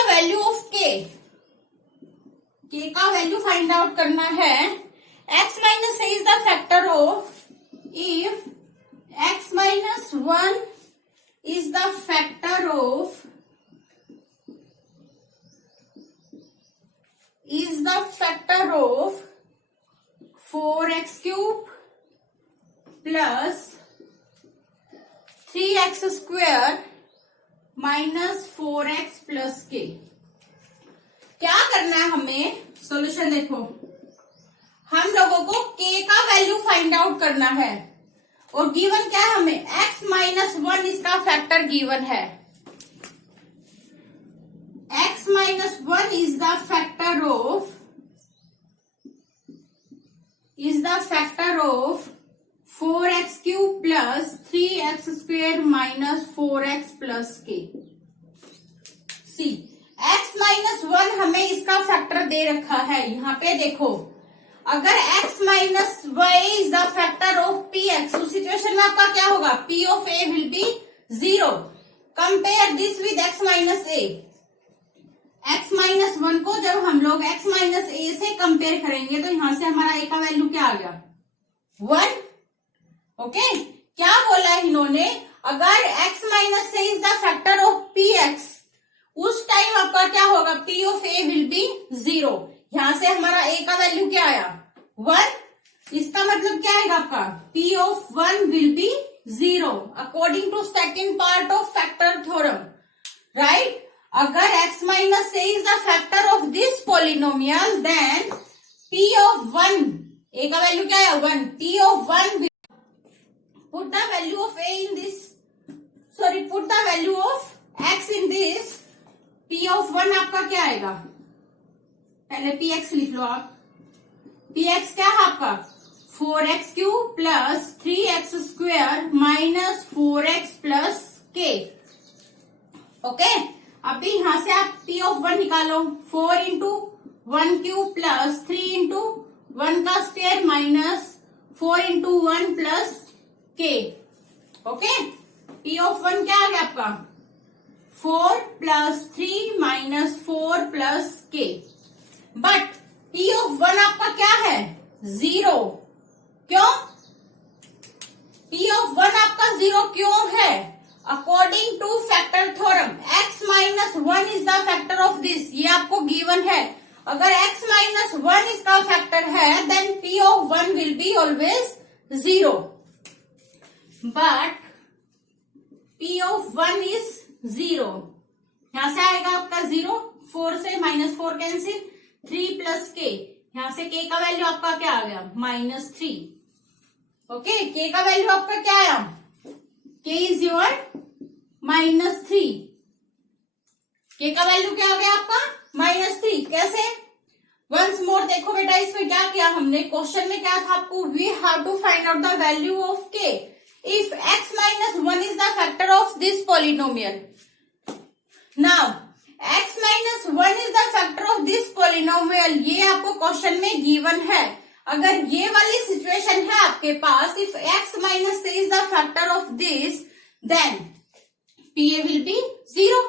The value of के का value find out करना है। x minus A is the factor of, if x minus 1 is the factor of 4x cube plus 3x square minus 4x plus k। क्या करना है हमें? Solution देखो, हम लोगों को k का वैल्यू फाइंड आउट करना है और गिवन क्या है हमें? x माइनस 1 इसका फैक्टर गिवन है। x minus 1 is the factor of 4x cube plus 3x square minus 4x plus के। सी, x माइनस 1 हमें इसका फैक्टर दे रखा है। यहाँ पे देखो, अगर x minus Y is the factor of P X, उस सिचुएशन में आपका क्या होगा? p of a will be 0। Compare this with x minus ए। x माइनस 1 को जब हम लोग x माइनस ए से कंपेयर करेंगे तो यहां से हमारा a का वैल्यू क्या आ गया? 1। ओके, क्या बोला है इन्होंने? अगर x minus A is the factor of P X, उस टाइम आपका क्या होगा? p of a will be 0। यहां से हमारा a का वैल्यू क्या आया? 1। इसका मतलब क्या आएगा आपका? p of 1 will be 0 according to second part of factor theorem, right? अगर x minus a is the factor of this polynomial, then p of 1, a का वैल्यू क्या है? 1। p of 1 put the value of a in this, sorry, put the value of x in this, p of 1 आपका क्या आएगा? पहले px लिख लो आप। px क्या है आपका? 4x cube plus 3x square minus 4x plus k। Okay, अभी यहां से आप p ऑफ 1 निकालो। 4 इंटू 1 क्यूब प्लस 3 इंटू 1 का square minus 4 into 1 plus k। Okay, p of 1 क्या आ गया आपका? 4 plus 3 minus 4 plus k। But p of 1 आपका क्या है? 0। क्यों? p ऑफ 1 आपका 0 क्यों है? According to factor theorem, x minus 1 is the factor of this, ये आपको गिवन है। अगर x माइनस 1 इसका फैक्टर है, then p of 1 will be always 0। But p of 1 is 0। यहां से आएगा आपका 0, 4 से माइनस 4 कैंसिल, 3 प्लस k। यहां से k का वैल्यू आपका क्या आ गया? -3। ओके, k का वैल्यू आपका क्या आया? k is your -3। k का वैल्यू क्या आ गया आपका? -3। कैसे? वंस मोर देखो बेटा, इसमें क्या किया हमने? क्वेश्चन में क्या था आपको? We have to find out the value of k if x minus 1 is the factor of this polynomial. Now x minus 1 is the factor of this polynomial, ये आपको क्वेश्चन में गिवन है। अगर ये वाली सिचुएशन है आपके पास, if x minus a is the factor of this, then pa will be 0।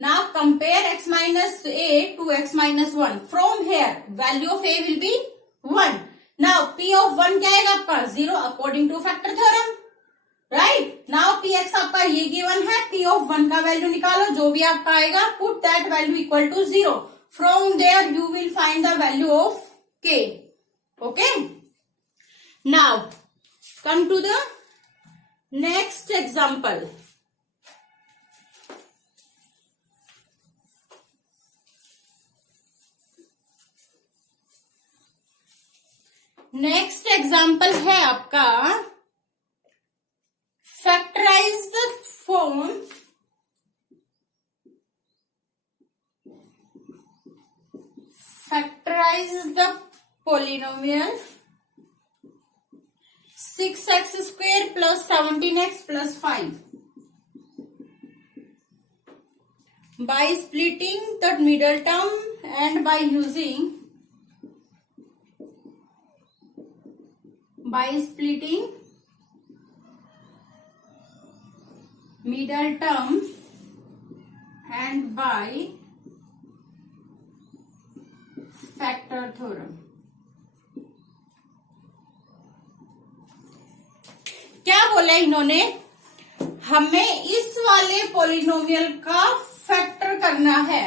Now compare x minus a to x minus 1। From here value of a will be 1। Now p of 1 क्या आएगा आपका? 0 according to factor theorem, right? Now px आपका ये given है, p of 1 का value निकालो, जो भी आपका आएगा, put that value equal to 0। From there you will find the value of k। Okay, now come to the next example. Next example है आपका factorise the form the polynomial 6x square plus 17x plus 5 by splitting the middle term and by using middle term and by factor theorem. क्या बोला इन्होंने, हमें इस वाले polynomial का factor करना है।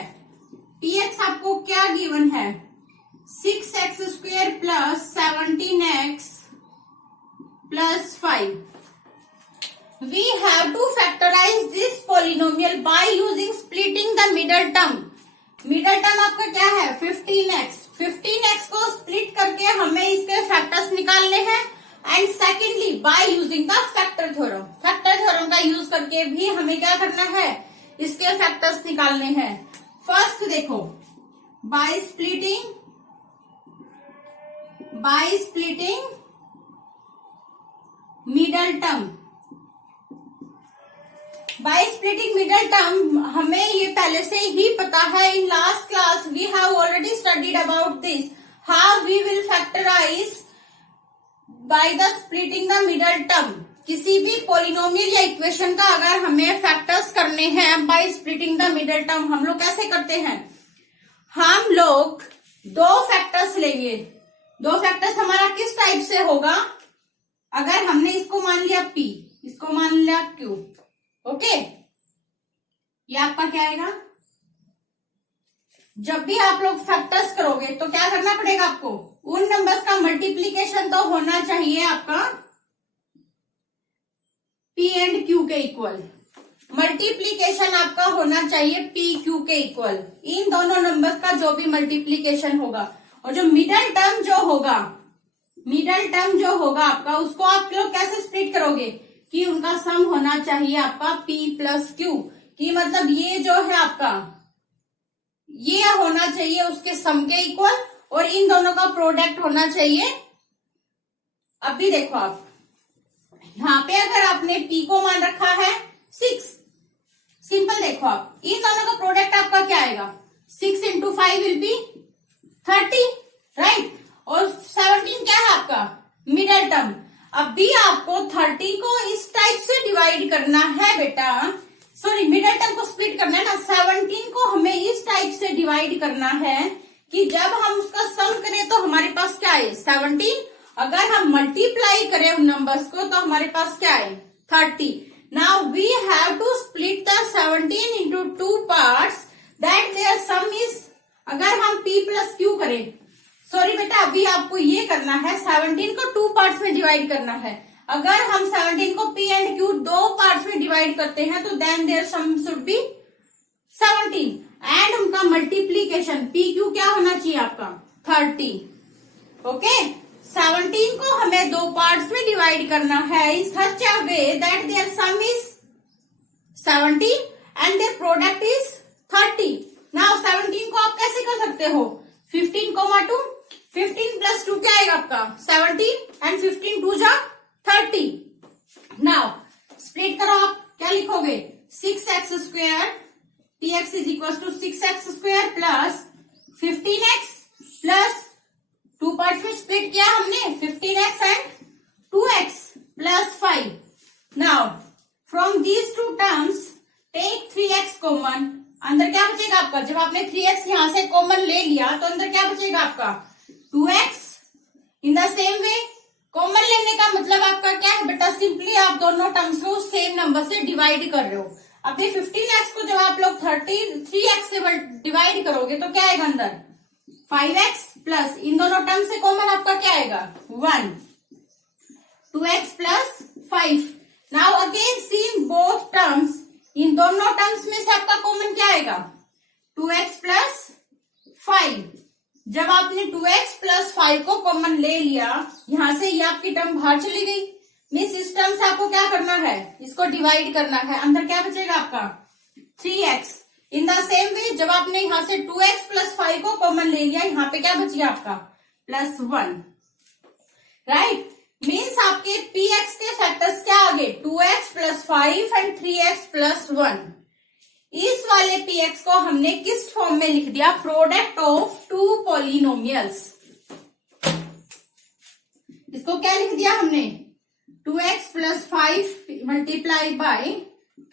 px आपको क्या गिवन है, 6x² plus 17x plus 5। We have to factorize this polynomial by using splitting the middle term। Middle term आपका क्या है 15x। 15x को स्प्लिट करके हमें इसके फैक्टर्स निकालने हैं। And secondly by using the factor theorem. Factor theorem का यूज करके भी हमें क्या करना है, इसके फैक्टर्स निकालने हैं। फर्स्ट देखो, by splitting middle term. By splitting middle term हमें ये पहले से ही पता है। In last class we have already studied about this, how we will factorise by the splitting the middle term. किसी भी पॉलिनोमियल या इक्वेशन का अगर हमें फैक्टर्स करने हैं by splitting the middle term, हम लोग कैसे करते हैं, हम लोग दो फैक्टर्स लेंगे। दो फैक्टर्स हमारा किस टाइप से होगा, अगर हमने इसको मान लिया p, इसको मान लिया q, ओके ये आपका क्या आएगा। जब भी आप लोग फैक्टर्स करोगे तो क्या करना पड़ेगा आपको, उन नंबर्स का मल्टीप्लीकेशन तो होना चाहिए आपका p एंड q के इक्वल। मल्टीप्लीकेशन आपका होना चाहिए p q के इक्वल। इन दोनों नंबर्स का जो भी मल्टीप्लीकेशन होगा, और जो मिडल टर्म जो होगा आपका, उसको आप लोग कैसे स्प्लिट करोगे कि उनका सम होना चाहिए आपका p प्लस क्यू। कि मतलब ये जो है आपका, ये होना चाहिए उसके सम के इक्वल, और इन दोनों का प्रोडक्ट होना चाहिए। अभी देखो आप यहाँ पे अगर आपने p को मान रखा है 6, सिंपल देखो आप, इन दोनों का प्रोडक्ट आपका क्या आएगा, 6 इंटू 5 विल बी 30, राइट। और 17 क्या है आपका मिडल टर्म। अभी आपको 30 को इस टाइप से डिवाइड करना है बेटा, सॉरी मिडल टर्म को स्प्लिट करना है ना। 17 को हमें इस टाइप से डिवाइड करना है कि जब हम उसका सम करें तो हमारे पास क्या आए 17, अगर हम मल्टीप्लाई करें उन नंबर्स को तो हमारे पास क्या आए 30। Now we have to split the 17 into 2 parts that their sum is, अगर हम p प्लस क्यू करें, सॉरी बेटा अभी आपको ये करना है 17 को 2 पार्ट्स में डिवाइड करना है। अगर हम 17 को p एंड q 2 पार्ट्स में डिवाइड करते हैं तो then their sum should be 17 and उनका मल्टीप्लीकेशन p q क्या होना चाहिए आपका 30, ओके। 17 को हमें 2 पार्ट्स में डिवाइड करना है in such a way that their sum is 17 and their product is 30। Now 17 को आप कैसे कर सकते हो, 15, 15 प्लस 2 क्या आएगा आपका 17 एंड 15 2 जा 30। नाउ स्प्लिट करो, आप क्या लिखोगे 6x² px is equal to 6x² plus 15x plus 2 parts में स्प्लिट किया हमने 15x and 2x plus 5। Now from these two terms take 3x common. अंदर क्या बचेगा आपका, जब आपने 3x यहां से कॉमन ले लिया तो अंदर क्या बचेगा आपका 2x। In the same way common लेने का मतलब आपका क्या है बेटा, सिंपली आप दोनों टर्म्स को सेम नंबर से डिवाइड कर रहे हो। अभी 15x को जब आप लोग 3x से डिवाइड करोगे तो क्या आएगा अंदर 5x प्लस इन दोनों टर्म से कॉमन आपका क्या आएगा 1, 2x plus 5। Now again see in both terms, इन दोनों टर्म्स में से आपका कॉमन क्या आएगा 2x प्लस 5। जब आपने 2x प्लस 5 को कॉमन ले लिया, यहां से ये आपकी टर्म बाहर चली गई, मीन्स इस टर्म से आपको क्या करना है, इसको डिवाइड करना है। अंदर क्या बचेगा आपका 3x। इन द सेम वे जब आपने यहां से 2x प्लस 5 को कॉमन ले लिया, यहाँ पे क्या बचिए आपका प्लस 1, राइट। मीन्स आपके px के फैक्टर्स क्या आ गए 2x plus 5 and 3x plus 1। इस वाले px को हमने किस फॉर्म में लिख दिया, प्रोडक्ट ऑफ 2 पॉलिनोमियल्स। इसको क्या लिख दिया हमने 2x plus 5 multiply by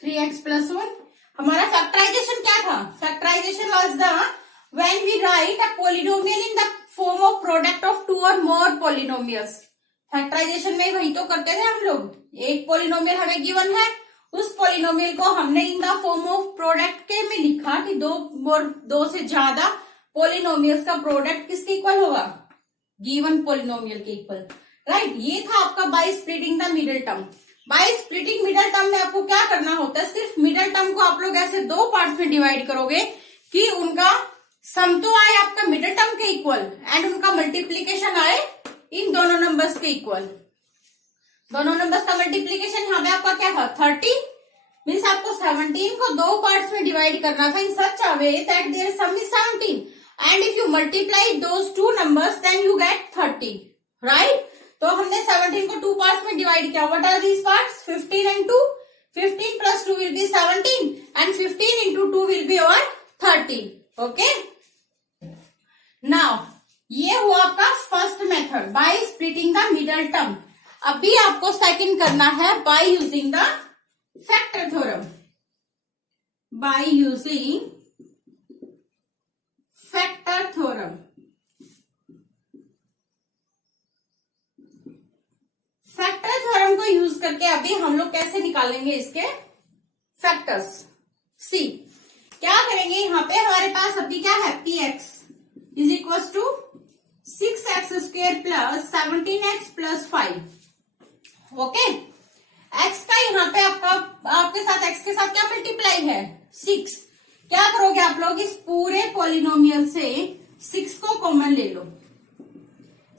3x plus 1। हमारा फैक्टराइजेशन क्या था, factorisation was the when we write a polynomial in the form of product of two और मोर पॉलिनोमियल्स। फैक्टराइजेशन में वही तो करते थे हम लोग। एक पॉलिनोमियल हमें गिवन है, उस पॉलिनोमियल को हमने इन द फॉर्म ऑफ प्रोडक्ट के में लिखा कि दो से ज्यादा पॉलिनोमियल्स का प्रोडक्ट किसके इक्वल होगा, गिवन पॉलिनोमियल के इक्वल, राइट। ये था आपका by splitting the middle term. By splitting middle term में आपको क्या करना होता है, सिर्फ मिडिल टर्म को आप लोग ऐसे दो पार्ट्स में डिवाइड करोगे कि उनका सम तो आए आपका मिडिल टर्म के इक्वल एंड उनका मल्टीप्लीकेशन आए इन दोनों नंबर्स के इक्वल। दोनों नंबर्स का मल्टीप्लीकेशन यहाँ पे आपका क्या था 30, मीन्स आपको 17 को दो पार्ट्स में डिवाइड करना था in such a way that their sum is 17 and if you multiply those two numbers then you get 30, right. तो हमने 17 को टू पार्ट्स में डिवाइड किया। What are these parts, 15 and 2, 15 plus 2 will be 17 and 15 into 2 will be our 30, okay। Now ये हुआ आपका first method by splitting the middle term. अभी आपको सेकंड करना है by using the factor theorem. By using factor theorem, factor theorem को use करके अभी हम लोग कैसे निकालेंगे इसके फैक्टर्स। सी क्या करेंगे, यहाँ पे हमारे पास अभी क्या है, P X is equal to 6x² plus 17x plus 5, okay. x का यहाँ पे आपके साथ x के साथ क्या मल्टीप्लाई है 6। क्या करोगे आप लोग, इस पूरे पॉलिनोमियल से 6 को कॉमन ले लो।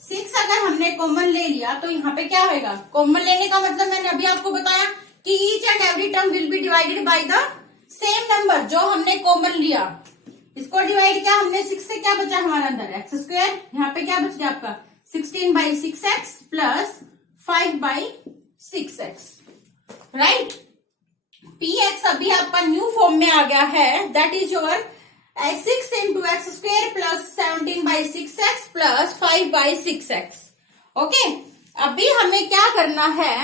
6 अगर हमने कॉमन ले लिया तो यहाँ पे क्या होगा, कॉमन लेने का मतलब मैंने अभी आपको बताया कि each and every term will be divided by the same number जो हमने कॉमन लिया। इसको डिवाइड किया हमने, 6 से क्या बचा हमारा अंदर x², यहाँ पे क्या बच गया आपका 16/6x plus 5/6x, right. px अभी आपका न्यू फॉर्म में आ गया है, that is your 6 into x² plus 17/6x plus 5/6x, okay. अभी हमें क्या करना है,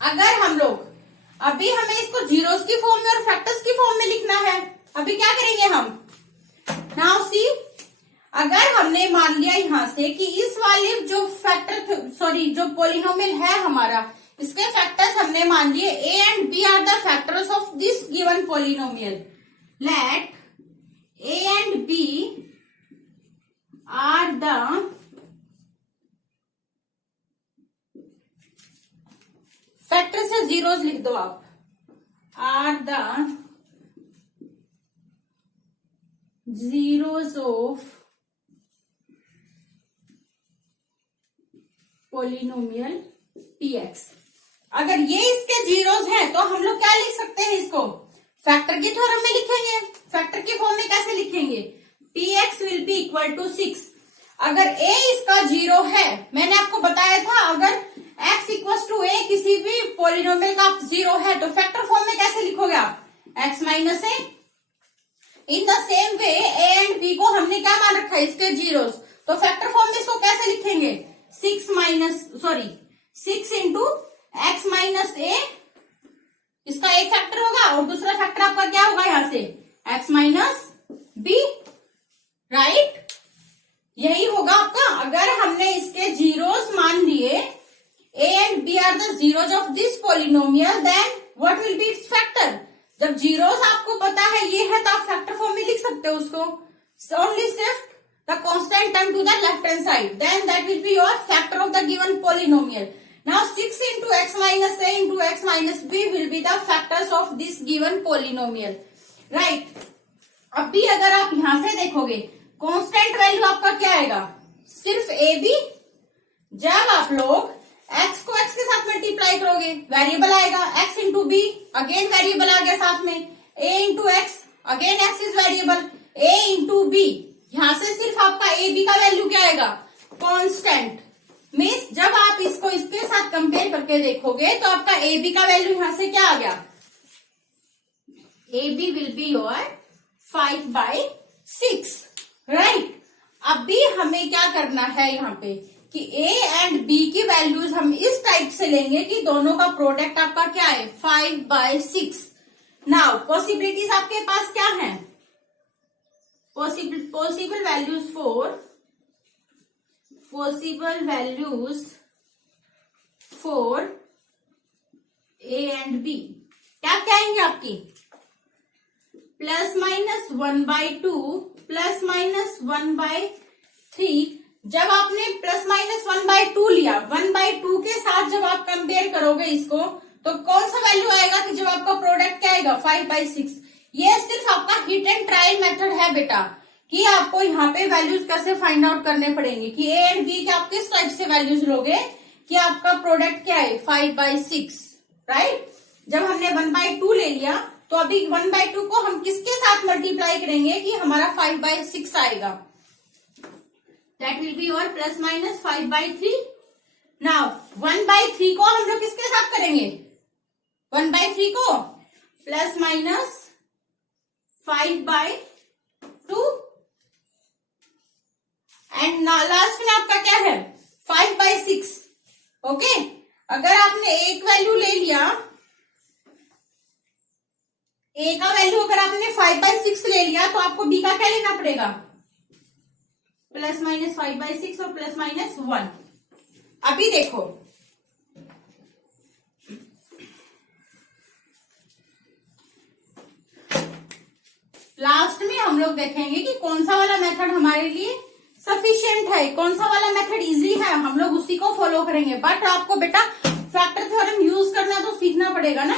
अगर हम लोग अभी हमें इसको जीरोस की फॉर्म में और फैक्टर्स की फॉर्म में लिखना है। अभी क्या करेंगे हम, नाउ सी, अगर हमने मान लिया यहां से कि इस वाले जो जो पॉलिनोमियल है हमारा, इसके फैक्टर्स हमने मान लिए a and b are the factors of this given polynomial. Let a and b are the factor से जीरोस लिख दो आप, are the zeros of polynomial px। अगर ये इसके जीरोस हैं तो हम लोग क्या लिख सकते हैं, इसको फैक्टर की थ्योरम में लिखेंगे। फैक्टर की फॉर्म में कैसे लिखेंगे, px will be equal to 6। अगर a इसका जीरो है, मैंने आपको बताया था अगर x इक्वल टू a किसी भी पॉलिनोमियल का जीरो है तो फैक्टर फॉर्म में कैसे लिखोगे आप, x minus a। In the same way a and b को हमने क्या मान रखा है, इसके जीरोस, तो फैक्टर फॉर्म में इसको कैसे लिखेंगे, 6 इंटू x माइनस a, इसका एक फैक्टर होगा और दूसरा फैक्टर आपका क्या होगा यहाँ से x माइनस b, राइट। यही होगा आपका। अगर हमने इसके जीरोस मान लिए, a and b are the zeros of this polynomial, then what will be its factor. जब जीरोस आपको पता है ये है तो आप फैक्टर फॉर्म में लिख सकते हो उसको। Only shift the constant term to the left hand side, then that will be your factor of the given polynomial. Now 6 into x minus a into x minus b will be the factors of this given polynomial, right। अब भी अगर आप यहां से देखोगे constant value आपका क्या आएगा, सिर्फ ए बी। जब आप लोग x को x के साथ मल्टीप्लाई करोगे वेरिएबल आएगा, x into B again variable आ गया साथ में, a into x again x is variable, a into B, यहां से सिर्फ आपका ए बी का वैल्यू क्या आएगा, कांस्टेंट। मीन्स जब आप इसको इसके साथ कंपेयर करके देखोगे तो आपका ए बी का वैल्यू यहां से क्या आ गया, A B will be your 5/6, right. अभी हमें क्या करना है यहाँ पे कि a एंड b की वैल्यूज हम इस टाइप से लेंगे कि दोनों का प्रोडक्ट आपका क्या है 5/6। नाउ पॉसिबिलिटीज आपके पास क्या है, possible values for A and B क्या क्या आएंगे आपकी, +-1/2 +-1/3। जब आपने +-1/2 लिया, 1/2 के साथ जब आप कंपेयर करोगे इसको, तो कौन सा वैल्यू आएगा कि जब आपका प्रोडक्ट क्या आएगा 5/6। ये सिर्फ आपका हिट एंड ट्रायल मेथड है बेटा, कि आपको यहाँ पे वैल्यूज कैसे फाइंड आउट करने पड़ेंगे कि ए एंड बी के आप किस टाइप से वैल्यूज लोगे कि आपका प्रोडक्ट क्या है 5/6, राइट। जब हमने 1/2 ले लिया, तो अभी 1/2 को हम किसके साथ मल्टीप्लाई करेंगे कि हमारा 5/6 आएगा, that will be your +-5/3। Now 1/3 को हम लोग किसके साथ करेंगे, 1/3 को +-5/2 एंड लास्ट में आपका क्या है 5/6। ओके, अगर आपने एक वैल्यू ले लिया, ए का वैल्यू अगर आपने 5/6 ले लिया, तो आपको बी का क्या लेना पड़ेगा, +-5/6 और +-1। अभी देखो लास्ट में हम लोग देखेंगे कि कौन सा वाला मेथड हमारे लिए सफिशिएंट है, कौन सा वाला मेथड इजी है, हम लोग उसी को फॉलो करेंगे। बट आपको बेटा फैक्टर थ्योरम यूज करना तो सीखना पड़ेगा ना।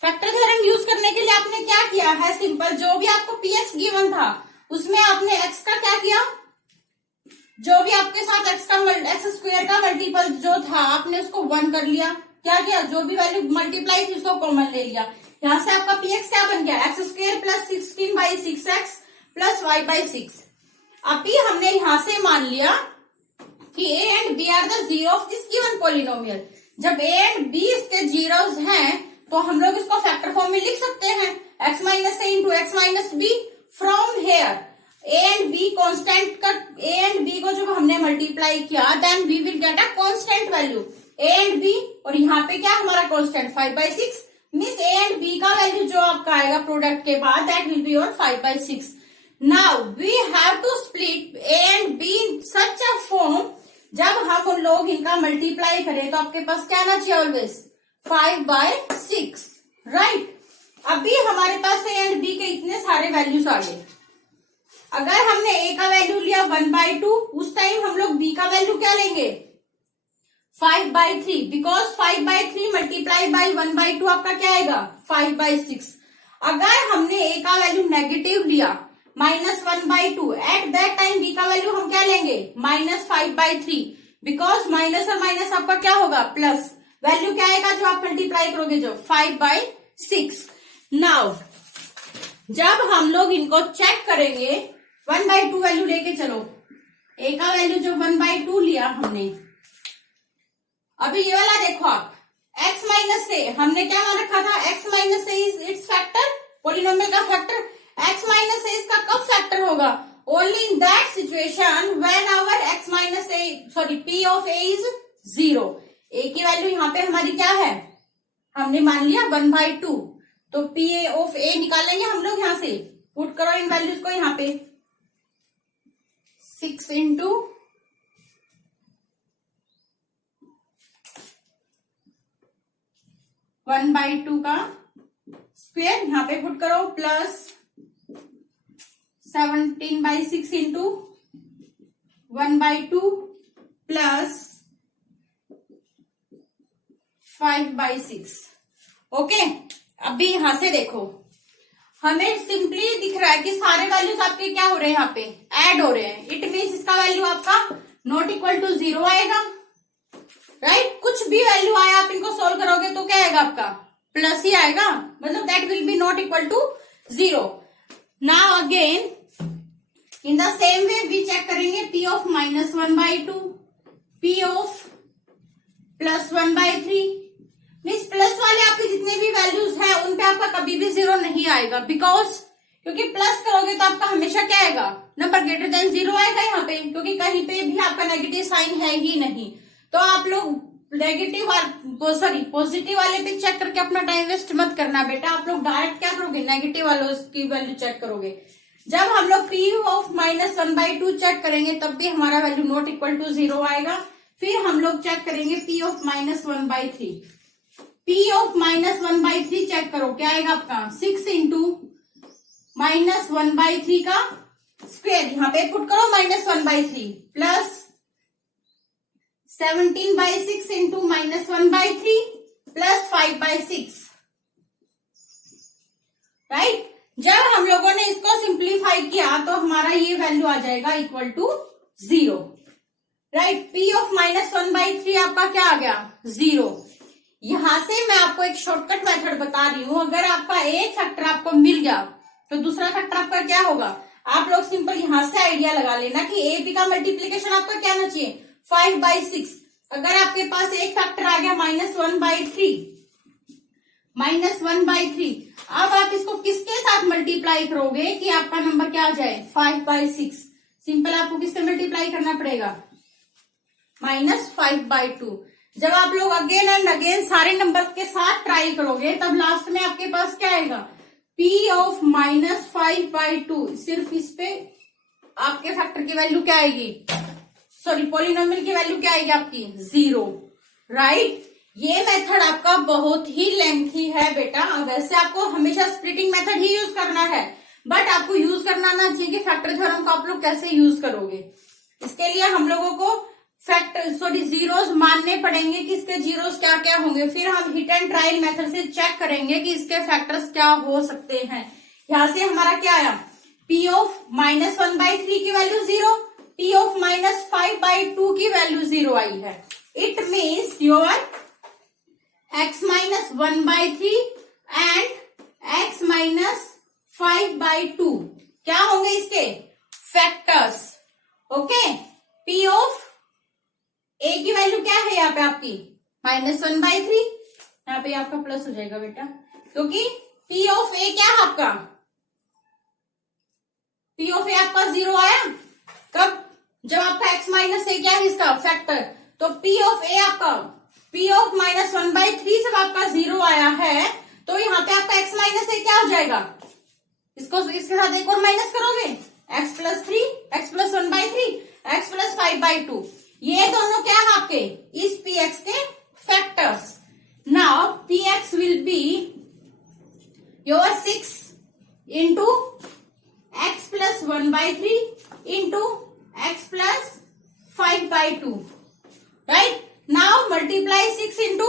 फैक्टर थ्योरम यूज करने के लिए आपने क्या किया है, सिंपल, जो भी आपको पीएक्स गिवन था उसमें आपने एक्स का क्या किया, जो भी आपके साथ एक्स स्क्वायर का मल्टीपल जो था आपने उसको 1 कर लिया। क्या किया, जो भी वैल्यू मल्टीप्लाई थी उसको कॉमन ले लिया। यहां से आपका पीएक्स क्या बन गया, x² + 16/6x + y/6। अभी हमने यहां से मान लिया कि a and b are the zero of this given polynomial. जब a एंड b इसके जीरोस हैं, तो हम लोग इसको फैक्टर फॉर्म में लिख सकते हैं, x - a into x - b। From here a and b constant का, a एंड b को जब हमने मल्टीप्लाई किया, then we will get a constant value a and b, और यहाँ पे क्या हमारा constant 5/6। Means a and b का वैल्यू जो आपका आएगा प्रोडक्ट के बाद, that will be your 5/6। Now we have to split a and b in such a form, जब हम उन लोग इनका मल्टीप्लाई करें तो आपके पास क्या आना चाहिए, ऑलवेज 5/6, राइट। अभी हमारे पास a एंड b के इतने सारे वैल्यूज आ गए। अगर हमने a का वैल्यू लिया 1/2, उस टाइम हम लोग b का वैल्यू क्या लेंगे 5/3, बिकॉज 5/3 मल्टीप्लाई बाई 1/2 आपका क्या आएगा 5/6। अगर हमने a का वैल्यू नेगेटिव लिया -1/2, एट दैट टाइम b का वैल्यू हम क्या लेंगे -5/3, बिकॉज माइनस और माइनस आपका क्या होगा प्लस, वैल्यू क्या आएगा जो आप मल्टीप्लाई करोगे जो 5/6। नाउ जब हम लोग इनको चेक करेंगे, 1/2 वैल्यू लेके चलो, a का वैल्यू जो 1/2 लिया हमने, अभी ये वाला देखो आप, x - a हमने क्या मान रखा था, x - a is its factor, polynomial का फैक्टर। x - a इसका कब फैक्टर होगा, only in that situation when our p of a is 0। a की वैल्यू यहाँ पे हमारी क्या है, हमने मान लिया 1/2, तो p ऑफ a निकालेंगे हम लोग, यहां से पुट करो इन वैल्यूज को, यहाँ पे 6 इंटू 1/2 का स्क्वायर, यहाँ पे पुट करो, प्लस 17/6 इंटू 1/2 प्लस 5/6। ओके, अभी यहां से देखो, हमें सिंपली दिख रहा है कि सारे वैल्यूज आपके क्या हो रहे हैं, यहाँ पे ऐड हो रहे हैं। इट मीन्स इसका वैल्यू आपका नॉट इक्वल टू 0 आएगा, राइट। कुछ भी वैल्यू आया आप इनको सोल्व करोगे तो क्या आएगा आपका प्लस ही आएगा, मतलब that will be not equal to 0। Now again in the same way we check करेंगे p of -1/2, p of +1/3। Means plus वाले आपके जितने भी वैल्यूज हैं उन पे आपका कभी भी 0 नहीं आएगा, बिकॉज क्योंकि प्लस करोगे तो आपका हमेशा क्या आएगा, नंबर ग्रेटर देन 0 आएगा यहाँ पे, क्योंकि कहीं पे भी आपका नेगेटिव साइन है ही नहीं। तो आप लोग नेगेटिव सॉरी पॉजिटिव वाले पे चेक करके अपना टाइम वेस्ट मत करना बेटा। आप लोग डायरेक्ट क्या करोगे, नेगेटिव वालों की वैल्यू चेक करोगे। जब हम लोग p ऑफ -1/2 चेक करेंगे तब भी हमारा वैल्यू नॉट इक्वल टू 0 आएगा। फिर हम लोग चेक करेंगे p of -1/3। p of -1/3 check करो, क्या आएगा आपका 6 इंटू -1/3 का स्क्वायर, यहाँ पे पुट करो -1/3 प्लस 17/6 इंटू -1/3 प्लस 5/6, राइट। जब हम लोगों ने इसको सिंप्लीफाई किया तो हमारा ये वैल्यू आ जाएगा equal to 0, right. p of -1/3 आपका क्या आ गया 0। यहां से मैं आपको एक शॉर्टकट मेथड बता रही हूं। अगर आपका एक फैक्टर आपको मिल गया तो दूसरा फैक्टर आपका क्या होगा, आप लोग सिंपल यहां से आइडिया लगा लेना कि ए बी का मल्टीप्लीकेशन आपका क्या आना चाहिए 5/6। अगर आपके पास एक फैक्टर आ गया -1/3, अब आप इसको किसके साथ मल्टीप्लाई करोगे कि आपका नंबर क्या आ जाए 5/6। सिंपल आपको किससे मल्टीप्लाई करना पड़ेगा -5/2। जब आप लोग अगेन एंड अगेन सारे नंबर्स के साथ ट्राई करोगे तब लास्ट में आपके पास क्या आएगा p ऑफ -5/2। सिर्फ इस पे आपके फैक्टर की वैल्यू क्या आएगी, सॉरी पॉलिनोमियल की वैल्यू क्या आएगी आपकी 0, राइट। ये मेथड आपका बहुत ही लेंथी है बेटा। वैसे आपको हमेशा स्प्लिटिंग मेथड ही यूज करना है, बट आपको यूज करना ना चाहिए कि फैक्टर थ्योरम को आप लोग कैसे यूज करोगे। इसके लिए हम लोगों को जीरोस मानने पड़ेंगे कि इसके जीरोस क्या क्या होंगे। फिर हम हिट एंड ट्रायल मेथड से चेक करेंगे कि इसके फैक्टर्स क्या हो सकते हैं। यहां से हमारा क्या आया p ऑफ -1/3 की वैल्यू 0, p ऑफ -5/2 की वैल्यू 0 आई है। It means your x -1/3 and x -5/2 क्या होंगे इसके factors, okay. p of a की वैल्यू क्या है यहाँ पे आपकी -1/3, यहाँ पे आपका प्लस हो जाएगा बेटा, क्योंकि p ऑफ a क्या है आपका, p ऑफ a आपका 0 आया कब, जब आपका x माइनस a क्या है इसका फैक्टर, तो p ऑफ a आपका p ऑफ -1/3 जब आपका 0 आया है तो यहाँ पे आपका x माइनस a क्या हो जाएगा, इसको इसके साथ एक और माइनस करोगे x + 3, x + 1/3, x + 5/2, ये दोनों क्या है आपके इस px के factors. Now px will be your 6 into x + 1/3 into x + 5/2, right. Now multiply 6 into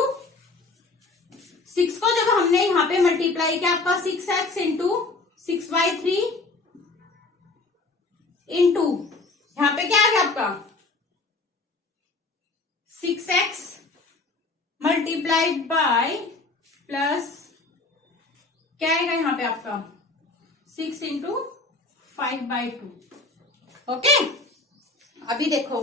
6 को जब हमने यहाँ पे मल्टीप्लाई किया आपका 6x इंटू 6/3 इंटू यहाँ पे क्या आ गया आपका 6x मल्टीप्लाइड बाय प्लस क्या आएगा यहाँ पे आपका 6 इंटू 5/2, ओके। अभी देखो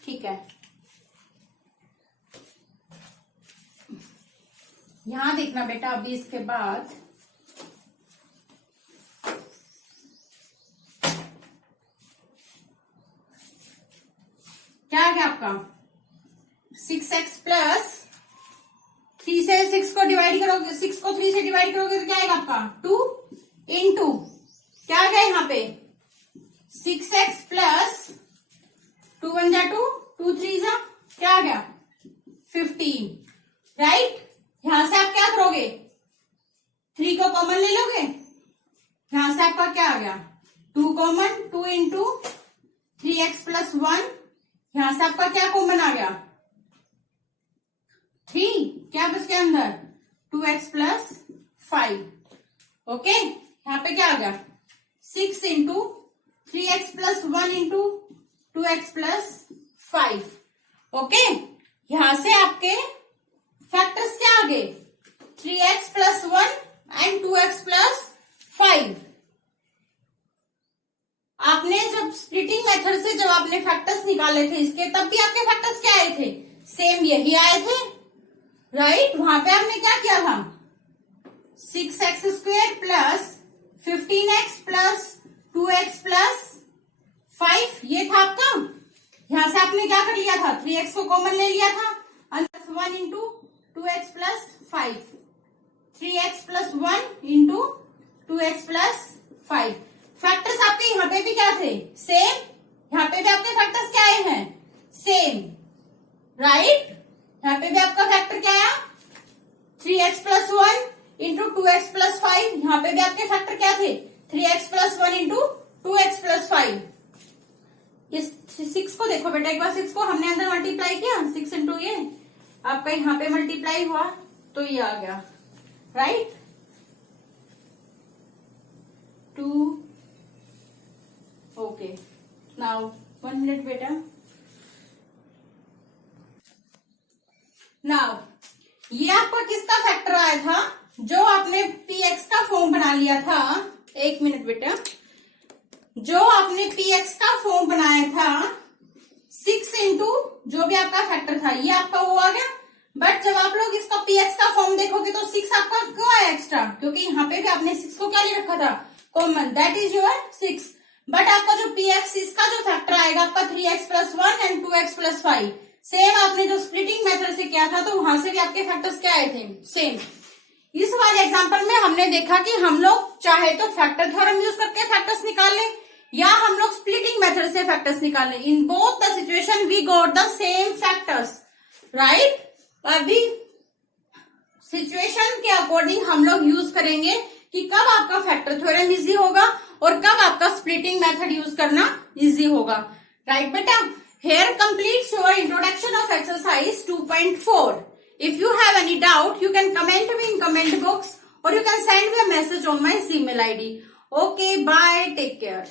ठीक है, यहां देखना बेटा। अभी इसके बाद क्या आ गया आपका 6x प्लस 3 से 6 को डिवाइड करोगे, 6 को 3 से डिवाइड करोगे तो क्या आएगा आपका 2 इंटू क्या आ गया यहाँ पे 6x प्लस 2 × 1 = 2, 2 × 3 = क्या आ गया 15, राइट। यहां से आप क्या करोगे 3 को कॉमन ले लोगे, यहां से आपका क्या आ गया 2 कॉमन, 2 इंटू 3x + 1, यहां से आपका क्या कॉमन आ गया 3, क्या बच गया अंदर 2x + 5, ओके। यहाँ पे क्या आ गया 6 into 3x + 1 into 2x + 5, okay. यहां से आपके फैक्टर्स क्या आ गए 3x + 1 एंड 2x + 5। आपने जब स्प्लिटिंग मेथड से जब आपने फैक्टर्स निकाले थे इसके, तब भी आपके फैक्टर्स क्या आए थे सेम यही आए थे, राइट। वहां पे आपने क्या किया था 6x² + 15x + 2x प्लस 5 ये था आपका। यहां से आपने क्या कर लिया था, 3x को कॉमन ले लिया था, अंदर 1 into 2x plus 5, 3x plus 1 into 2x plus 5। Factors आपके यहाँ पे भी क्या थे, सेम। यहाँ पे भी आपके फैक्टर्स क्या आए हैं, सेम, राइट। यहाँ पे भी आपका फैक्टर क्या आया, 3x plus 1 into 2x plus 5। यहाँ पे भी आपके फैक्टर क्या थे, 3x plus 1 into 2x plus 5। इस 6 को देखो बेटा एक बार, 6 को हमने अंदर मल्टीप्लाई किया, 6 इंटू ये आपका यहाँ पे मल्टीप्लाई हुआ तो ये आ गया, राइट। 2 ओके, नाउ 1 मिनट बेटा। नाउ ये आपका किसका फैक्टर आया था, जो आपने px का फॉर्म बना लिया था। 1 मिनट बेटा, जो आपने px का फॉर्म बनाया था 6 इंटू जो भी आपका फैक्टर था, ये आपका वो आ गया। बट जब आप लोग इसका px का फॉर्म देखोगे तो 6 आपका क्यों आया एक्स्ट्रा, क्योंकि यहाँ पे भी आपने 6 को क्या ले रखा था, common, that is your 6। But आपका जो px इसका जो फैक्टर आएगा आपका 3x plus 1 and 2x plus 5, same आपने जो स्प्लिटिंग मेथड से किया था तो वहां से भी आपके फैक्टर्स क्या आए थे, सेम। इस वाले एग्जांपल में हमने देखा कि हम लोग चाहे तो फैक्टर थ्योरम यूज करके फैक्टर्स निकाल लें या हम लोग स्प्लिटिंग मेथड से फैक्टर्स निकाल लें। In both the situation we got the same factors, right. अभी सिचुएशन के अकॉर्डिंग हम लोग यूज करेंगे कि कब आपका फैक्टर थ्योरम इजी होगा और कब आपका स्प्लिटिंग मेथड यूज करना इजी होगा, राइट बेटा। Here completes your introduction of exercise 2.4. If you have any doubt, you can comment me in comment box or you can send me a message on my Gmail ID. Okay, bye. Take care.